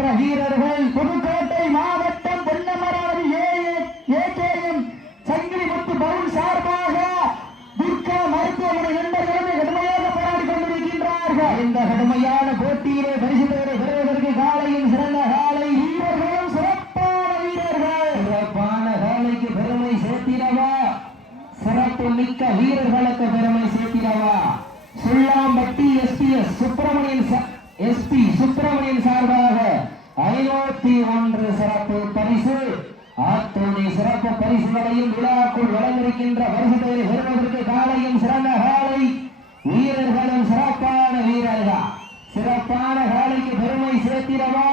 வளர்ந்திருக்கின்ற வீரர்கள் புதுக்கோட்டை மாவட்டம் பொன்னமராவதி ஏகேஎம் சங்கிலிமுத்து பவுன் சார்பாக துர்கா மருத்துவமனை நண்பர்களும் கடுமையாக போராடி கொண்டிருக்கின்றார்கள். இந்த கடுமையான போட்டியிலே பரிசு பெறுவதற்கு காலையும் சிறந்த காலை வீரர்களும் சிறப்பான வீரர்கள். சிறப்பான காலைக்கு பெருமை சேர்த்திடவா, சிறப்பு மிக்க வீரர்களுக்கு பெருமை சேர்த்திடவா. சுள்ளாம்பட்டி எஸ்பி சுப்பிரமணியன் சார்பாக 501 சிறப்பு பரிசு. அத்துணை சிறப்பு பரிசுகளையும் விழாக்குள் வழங்கிருக்கின்ற பரிசுகளை பெறுவதற்கு காலையும் சிறந்த காலை வீரர்களும் சிறப்பான வீரர்கள். சிறப்பான காலைக்கு பெருமை சேர்த்திடவா,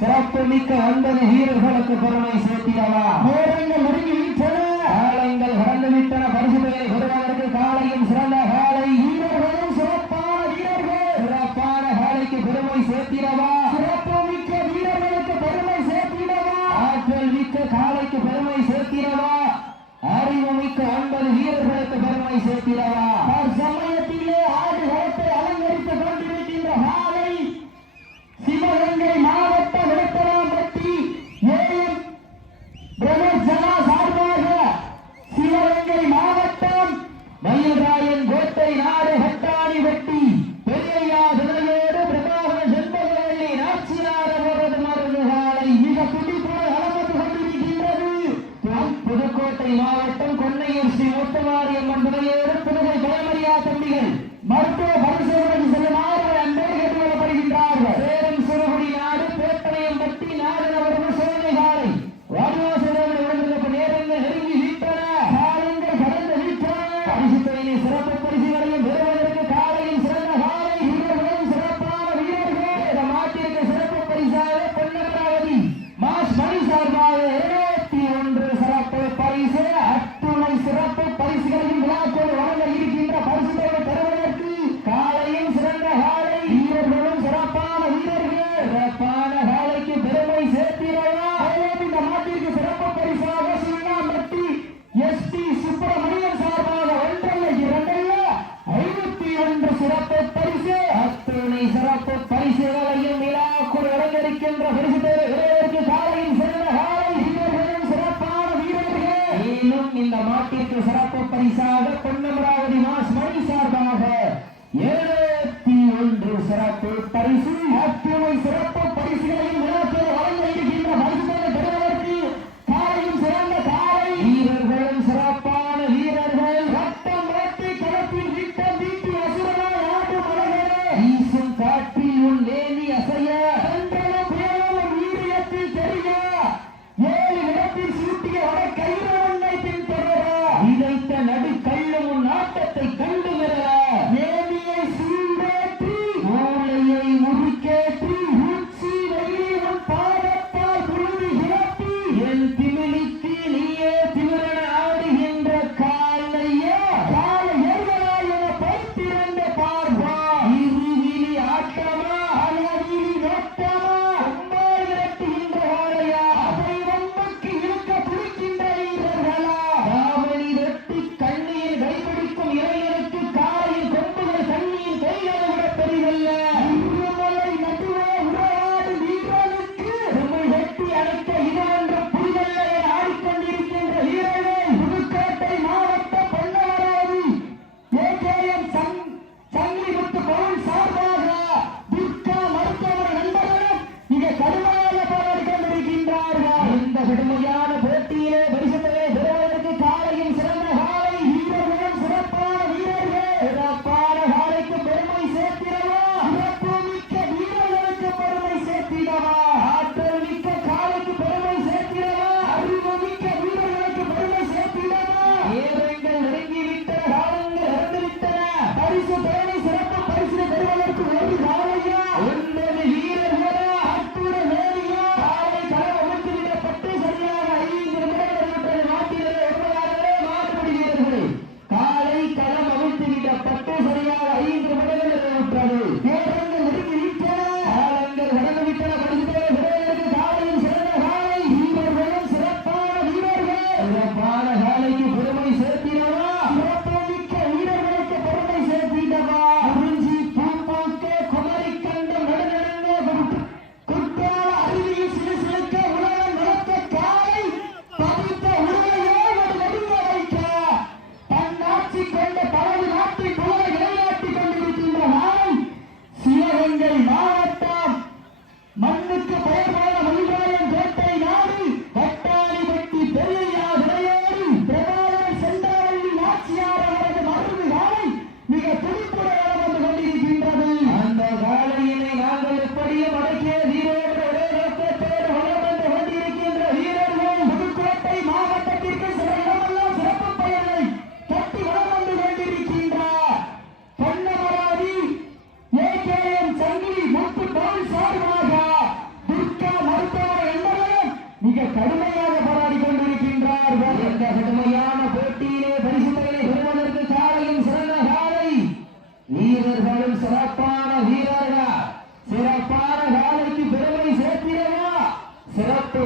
சிறப்பு மிக்க 9 வீரர்களுக்கு பெருமை சேர்த்திடவா. நேரங்கள் நெருங்கிவிட்டன, காலங்கள் கடந்துவிட்டன. பரிசுகளை பெறுவதற்கு காலையும் சிறந்த காலை வீரர்களும் சிறப்பான வீரர்கள். சிறப்பான காலைக்கு பெருமை சேர்த்திடவா, சிறப்பு மிக்க வீரர்களுக்கு பெருமை சேர்த்திடவா. ஆற்றல் மிக்க காலைக்கு பெருமை சேர்த்திடவா, அறிவு மிக்க 9 வீரர்களுக்கு பெருமை சேர்த்திடவா. சமயத்திலே ஆடு களத்தை அலங்கரித்துக் கொண்டிருக்கின்ற காலை சிவகங்கை மாவட்டம் விழுப்புரம்பட்டி ஏஎம் பிரதர்சனா சார்பாக சிவகங்கை மாவட்டம் மயில்ராயன் கோட்டை நாடு ஹட்டாணி வெட்டி பெரியய்யா திரையோடு பிரபாகரன் செண்பகவல்லி நாச்சியார் அவரது மருந்து காலை மிக துடிப்புடன் அளந்து கொண்டிருக்கின்றது. புதுக்கோட்டை மாவட்டம் கொன்னையூர் ஸ்ரீ முத்துமாரியம்மன் துறையோடு புதுகை பயமரியா தம்பிகள் மருத்துவ பரிசோதனை செல்லுமாறு அன்போடு கேட்டுக்கொள்ளப்படுகின்றார்கள். சேலம் சிறுகுடி நாடு பேட்டரையம்பட்டி நாடு அவர்கள் சோதனை காலை வாடிவாசலோடு விழுந்திருக்க நேரங்கள் நெருங்கி விட்டன, காலங்கள் கடந்து விட்டன. பரிசுத்தொகையை சிறப்பு பரிசுகளையும் பெறுவதற்கு காலையும் சிறந்த காலை வீரர்களும் சிறப்பான வீரர்கள். இந்த மாட்டிற்கு சிறப்பு பரிசாக பொன்னமராவதி மாஸ் மணி சார்பாக 21 சிறப்பு பரிசு. அத்துணை சிறப்பு பரிசுகளையும் விழாக்கோடு வழங்க இருக்கின்ற பரிசுகளை பெறுவதற்கு காலையும் சிறந்த காலை வீரர்களும் சிறப்பான வீரர்கள். சிறப்பான காலைக்கு பெருமை சேர்த்திடவா. இந்த நாட்டிற்கு சிறப்பு பரிசாக சுண்ணாம்பட்டி எஸ்பி சுப்பிரமணியன் சார்பாக 501 சிறப்பு பரிசு. அத்துணை சிறப்பு பரிசுகளையும் விழாக்குள் வழங்கியிருக்கின்ற பரிசு பெறுவதற்கு காலையும் சிறந்த காலை வீரர்களும் சிறப்பான வீரர்கள். மேலும் இந்த நாட்டிற்கு சிறப்பு பரிசாக பொன்னமராவதி மாஸ் மணி சார்பாக 71 சிறப்பு பரிசு. அத்துணை சிறப்பு பரிசுகளையும் விழாக்குள் வழங்க இருக்கின்ற பரிசுகளை பெறுவதற்கு காலையும் சிறந்த காலை வீரர்களும் சிறப்பான வீரர்கள். ரத்தம் ஓட்டி களத்தில் விட்டம் வீட்டி அசுரனாய் ஆடும் அழகே வீசும் காற்றில் உன் லேவி அசைய புயலும்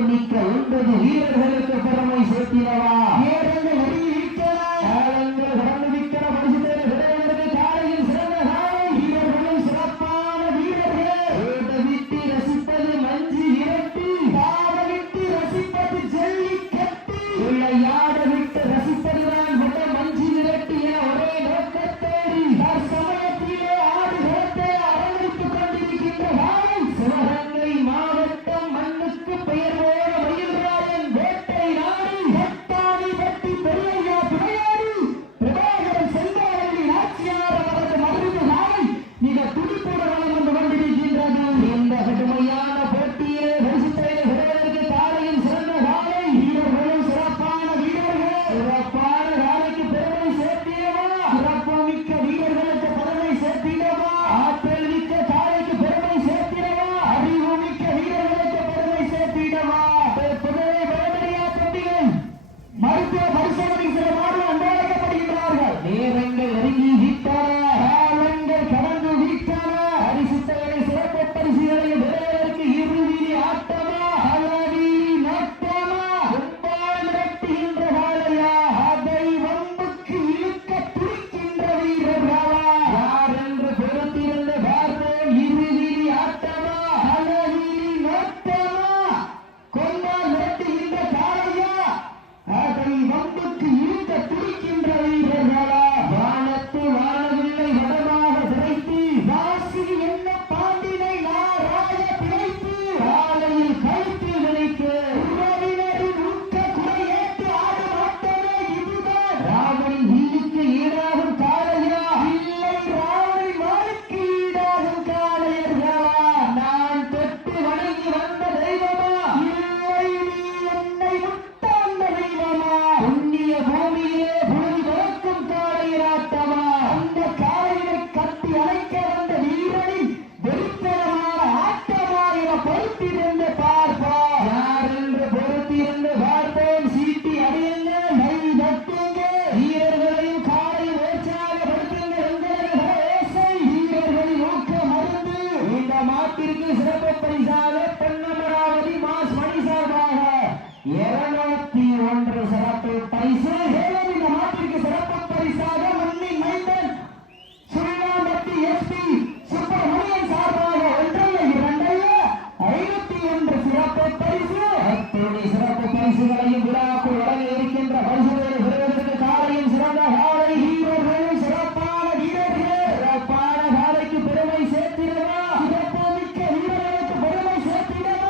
மிக்க 9 வீரர்களுக்கு பெருமை சேர்த்தினவா வீரர்கள் கடந்து விட்டன பரிசு தேவை விரைவதற்கு காலையில் சிறந்த காலை வீரர்களும் சிறப்பான வீரர்கள் விட்டு ரசிப்பது மஞ்சி விரட்டு விட்டு ரசிப்பது ஜல்லி கட்டு விளையாட விட்டு ரசிப்பதுதான் கொண்ட மஞ்சி விரட்டு என ஒரே நோக்கத்தோடு சமயத்திலே ஆடுகளத்தை அரவணைத்துக் கொண்டிருக்கின்ற காலை சிவகங்கை மாவட்டம் மண்ணுக்கு பெயர் போன மயில்ராயன் வேட்டை நாடு கட்டாணி பட்டி பெரியையா துணையாடு பிரபாகரன் செல்வாரதி நாச்சியார் அவரது மருந்து காலை மிக துடிப்புடன் வளம் வந்து கொண்டிருக்கின்றது. இந்த கடுமையான போட்டியிலே பரிசுத்தை பெறுவதற்கு காலையில் சிறந்த காலை வீரர்களும் சிறப்பான வீரர்கள் சிறப்பான காலைக்கு பெருமை சேர்த்திடவா சிறப்பு மிக்க வீரர்களுக்கு பெருமை சேர்த்திடவா ஆற்றல் மிக்க காலைக்கு பெருமை சேர்த்திடவா அறிவு மிக்க வீரர்களுக்கு பெருமை சேர்த்திடவா புதுவை பரம்பரையா தம்பிகள் மருத்துவ பரிசோதனை சில மாறும் அன்றாடப்படுகின்றார்கள். நேரங்கள் நெருங்கி விட்டன காலங்கள் கடந்து விட்டன பரிசுத்தவரை சிறப்பு பரிசுகளை பெறுவதற்கு இறுதி ஆட்டமா அளவி நட்டமா ஒன்பால் மிரட்டுகின்ற காலையா அதை வம்புக்கு இழுக்க துடிக்கின்ற வீரர்களா யார் என்று பொறுத்திருந்து பார்ப்போம். இறுதி ஆட்டமா அளவி நட்டமா கொண்டால் மிரட்டுகின்ற காலையா அதை வம்புக்கு இழுக்க துடிக்கின்ற வீரர்களா வானத்து வானவில்லை வடமாக சிறைத்து வாசி என்ன பாண்டினை நாராய பிழைத்து காலையில் கழுத்து விளைத்து உறவினரின் உட்க குறையேற்று ஆடும் ஆட்டமே இதுதான். ராவணி வீலுக்கு ஈடாகும் காலையா இல்லை ராவணி மாலுக்கு ஈடாகும் காலையர்களா நான் தொட்டு வணங்கி வந்த தெய்வமா இல்லை நீ என்னை முட்டாந்த தெய்வமா புண்ணிய பூமியிலே புழுதி வளர்க்கும் காலையிலாட்டமா அந்த காலையை கட்டி அழைக்க வந்த வீரனின் வெறித்தனமான ஆட்டமா என பொறுத்திருந்து பார்ப்போம். யார் என்று பொறுத்திருந்து பார்ப்போம். சீட்டி அடியுங்கள் கை தட்டுங்க வீரர்களையும் காலை உற்சாகப்படுத்துங்க வீரர்களின் ஊக்க மருந்து இந்த மாட்டிற்கு சிறப்பு பரிசாக பொன்னமராவதி மாஸ் மணி சார்பாக 201 சிறப்பு பரிசு. இந்த மாட்டிற்கு சிறப்பு பரிசாக மண்ணின் மைந்தன் சுழிவாம்பட்டி எஸ்பி சுப்பிரமணியன் சார்பாக 501 சிறப்பு பரிசு. அத்துணை சிறப்பு பரிசுகளையும் விழாக்குள் வழங்க இருக்கின்ற பரிசுகளை பெறுவதற்கு காலையும் சிறந்த காலை வீரர்களும் சிறப்பான வீரர்கள் சிறப்பான காலைக்கு பெருமை சேர்த்திடவா சிறப்பு மிக்க வீரர்களுக்கு பெருமை சேர்த்திடவா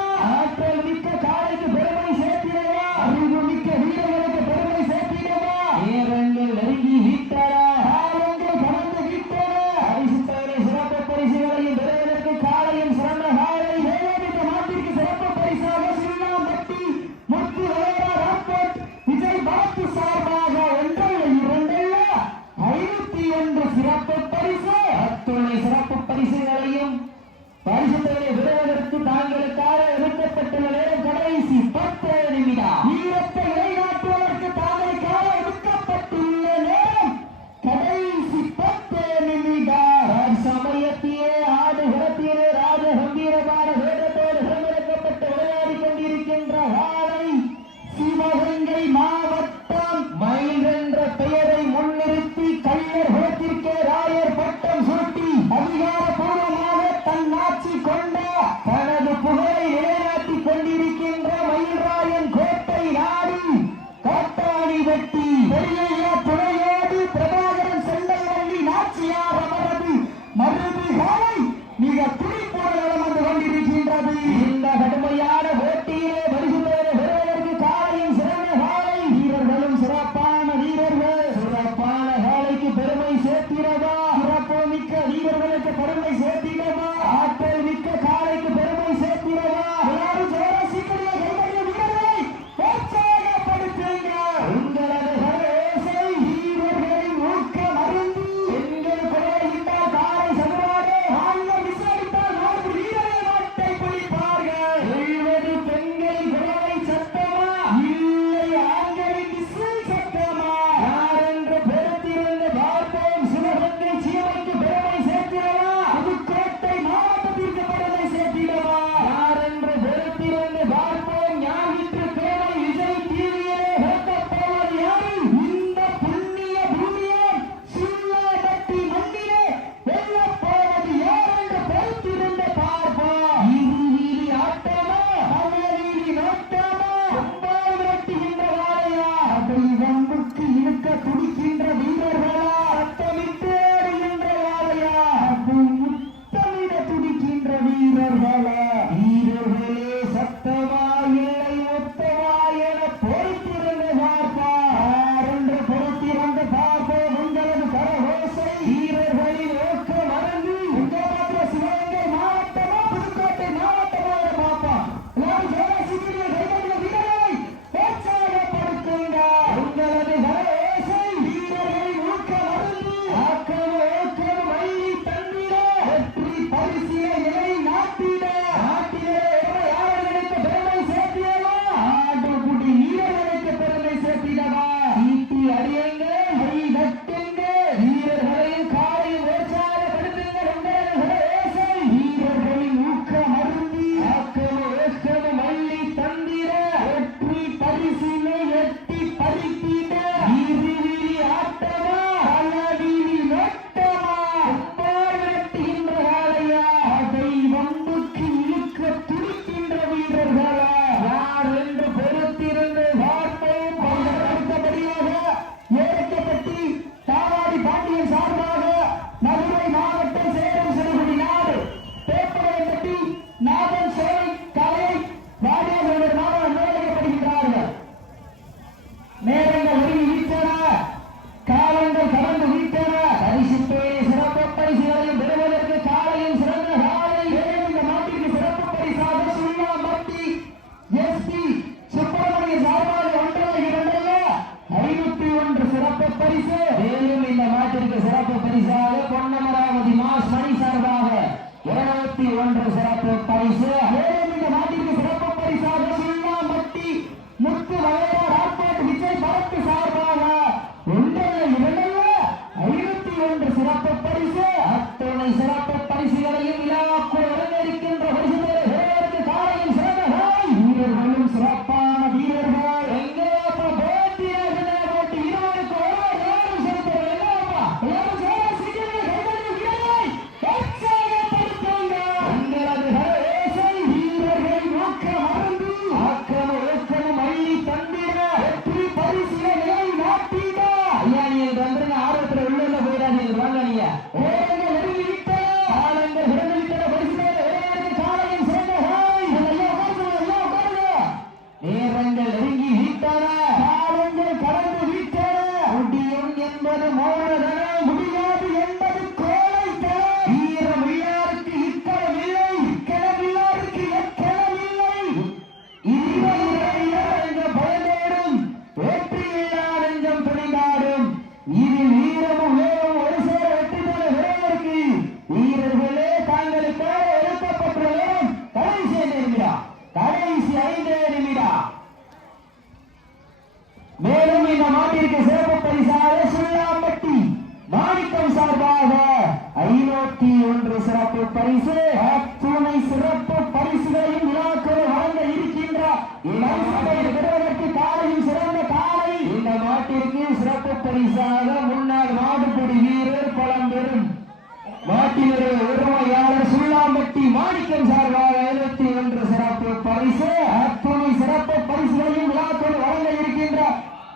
பரிசு. மேலும் இந்த நாட்டிற்கு சிறப்பு பரிசாக சுள்ளாம்பட்டி முத்து வளையார் ஆட்பாட்டு விஜய் பரத்து சார்பாக 51 சிறப்பு பரிசு. அத்துணை சிறப்பு பரிசுகளையும் விழாக்குள் அரங்கேற்கின்ற பரிசு பெறுவதற்கு காலையில் சிறந்த வீரர்களும் சிறப்பான வீரர்கள். எங்கே போட்டி போட்டி 20க்கு யாரும் செலுத்துவது என்னப்பா எல்லாரும் சேர சீக்கிரம் கைதட்டி வீரர்களை உற்சாகப்படுத்துங்க. உங்களது ஹரேசை வீரர்கள் நோக்க மறந்து ஆக்கிரம ஊக்கமும் அள்ளி தந்திட வெற்றி பரிசில நிலை நாட்டிட. ஐயா நீங்க வந்துருங்க, ஆர்வத்தில் உள்ள போயிடாதீங்க, வாங்க நீங்க. ஓரங்கள் நெருங்கி விட்ட ஆளுங்கள் விடவிட்ட பரிசு காலையும் சிறந்த நேரங்கள் நெருங்கி விட்டன, காலங்கள் கடந்து விட்டன. முடியும் என்பது மோனதன, முடியாது என்பது கோழைத்தனம். வீரம் இல்லாருக்கு இக்கணமில்லை, இக்கணமில்லாருக்கு எக்கணமில்லை. நெஞ்சம் பயனோடும் வெற்றி இல்லா நெஞ்சம் துணிந்தாடும். இதில் வீரமும் வேறும் ஒரு சேர வெற்றி பெற விரைவிற்கு வீரர்களே தாங்களுக்காக எழுப்பப்பட்ட நேரம் கடைசி நிமிடம், கடைசி 5 நிமிடம். மேலும் இந்த மாட்டிற்கு சிறப்பு பரிசாக சுள்ளாம்பட்டி மாணிக்கம் சார்பாக 501 சிறப்பு பரிசு. அத்துணை சிறப்பு பரிசுகளையும் விழாக்கள் வழங்க இருக்கின்ற பெறுவதற்கு காலையும் சிறந்த காலை. இந்த மாட்டிற்கு சிறப்பு பரிசாக முன்னாள் மாடுபிடி வீரர் பழம்பெரும் மாட்டினுடைய உரிமையாளர் சுள்ளாம்பட்டி மாணிக்கம் சார்பாக 51 சிறப்பு பரிசு. அத்துணை சிறப்பு பரிசுகளையும் விழாக்கள் வழங்க இருக்கின்ற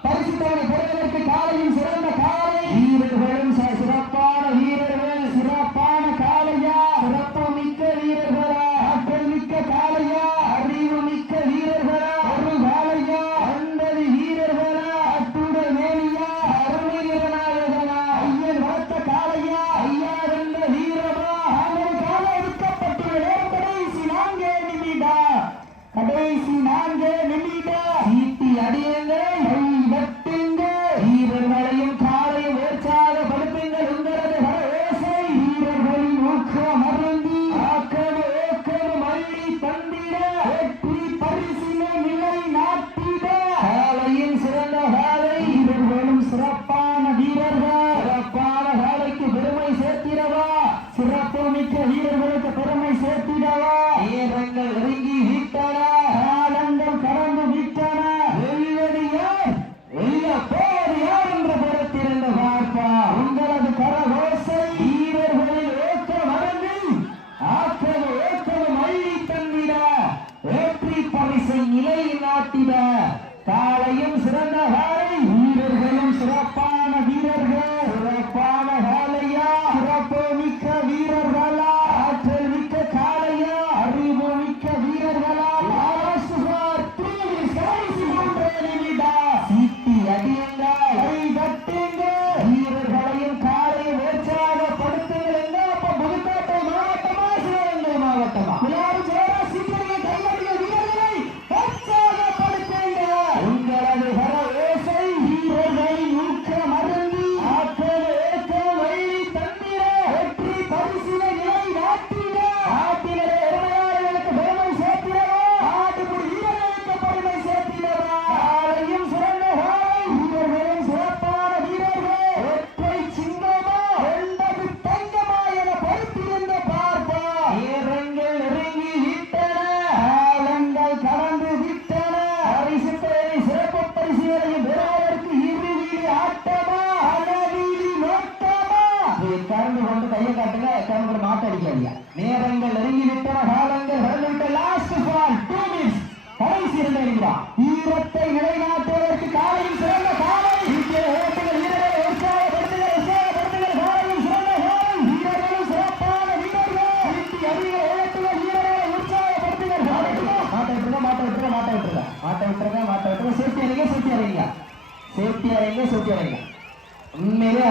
பரிசு தொகை பெறுவதற்கு காலையும் சிறந்த காலை. வீரர்களும் சிறப்பான வீரர்கள், சிறப்பான காலையா, சிறப்பு மிக்க வீரர்களா, ஆற்றல் மிக்க காலையா, அறிவு மிக்க வீரர்களா, ஒரு காலையா, 9 வீரர்களா, அத்துடன் மேலியா, அருமை நிறநாயகனா, ஐயன் வளர்த்த காலையா, ஐயா என்ற வீரமா, ஆண்டவர் கால ஒதுக்கப்பட்டுள்ள கடைசி 4 நிமிடம், கடைசி 4 நிமிடம். சீட்டி அடியுங்கள், வீரர்களையும் காலையும் உற்சாகப்படுத்துங்கள். உங்களது ஓசை வீரர்களின் ஊக்கம் அருந்தி ஆக்கம ஓக்கமும் அள்ளி தந்திட வெற்றி பரிசின நிலை நாட்டிட. காலையும் சிறந்த காலை, வீரர்களும் சிறப்பான வீரர்கள். சிறப்பான காலைக்கு பெருமை சேர்த்திடவா, சிறப்பு மிக்க வீரர்களுக்கு பெருமை சேர்த்திடவா. நேரங்கள் நெருங்கி விட்டன, காலங்கள் கடந்து விட்டன. வெல்வது யார், வெல்ல போவது யார் என்று பொறுத்திருந்த பார்ப்பா. உங்களது கரகோசை வீரர்களின் ஓக்கம் அறந்து ஆக்கம ஓக்கமும் அள்ளி தந்திட வெற்றி பரிசை நிலை நாட்டிட. காலையும் சிறந்த காலை, வீரர்களும் சிறப்பான வீரர்கள். சிறப்பான காலையா, சிறப்பு மிக்க வீரர்களா, ஆற்றல் மிக்க காலையா, அறிவு மிக்க வீரர்களா. சீட்டி அடியுங்கள், கை தட்டுங்கள், வீரர்களையும் காலையும் உற்சாகப்படுத்துங்கள். எங்க அப்ப புதுக்கோட்டை மாவட்டமா சிவகங்கை மாவட்டமா எல்லாரும் சேர சீக்கிரம் கையடிய வீரர்களை உற்சாகப்படுத்துங்கள். உங்களது வர ஓசை வீரர்களின் ஊக்கம் அருந்தி ஆற்றல் ஏக்கம் வள்ளி தந்திர வெற்றி பரிசின நிலை நாட்டிட. நாட்டினரே உரிமையாளர்களுக்கு பெருமை சேர்த்திடவா, நாட்டுக்குடி வீரர்களுக்கு பெருமை சேர்த்திடவா. காலையும் சிறந்த காலை, வீரர்களும் சிறப்பான வீரர்கள். ஒற்றை சிங்கமா 9 தங்கமா என படுத்திருந்த பார்ப்பா. நேரங்கள் நெருங்கி விட்டன, காலங்கள் கடந்து விட்டன. பரிசு பேரை சிறப்பு பரிசுகளையும் பெறுவதற்கு இருவீதி ஆட்டமா, அனவீதி நோட்டமா. கறந்து கொண்டு கையை காட்டுங்க, கறந்து மாட்ட அடிக்காதியா. நேரங்கள் நெருங்கி விட்டன, காலங்கள் கடந்து விட்ட. லாஸ்ட் ஃபால் 2 மினிட்ஸ், கடைசி 2 நிமிடம். வீரத்தை நிலைநாட்டுவதற்கு காலையும் சிறந்த காலை. வீரர்கள் வீரர்களை உற்சாகப்படுத்துங்கள், உற்சாகப்படுத்துங்கள். காலையும் சிறந்த காலை, வீரர்களும் சிறப்பான வீரர்கள். வீட்டி அதிக உயர்த்துகள், வீரர்களை உற்சாகப்படுத்துங்கள். மாட்ட விட்டுருங்க, மாட்ட விட்டுருங்க, மாட்ட விட்டுருங்க, மாட்ட விட்டுருங்க, மாட்ட விட்டுருங்க. சேஃப்டி அறைங்க, சேஃப்டி அறைங்க, சேஃப்டி அறைங்க, சேஃப்டி அறைங்க. உண்மையிலே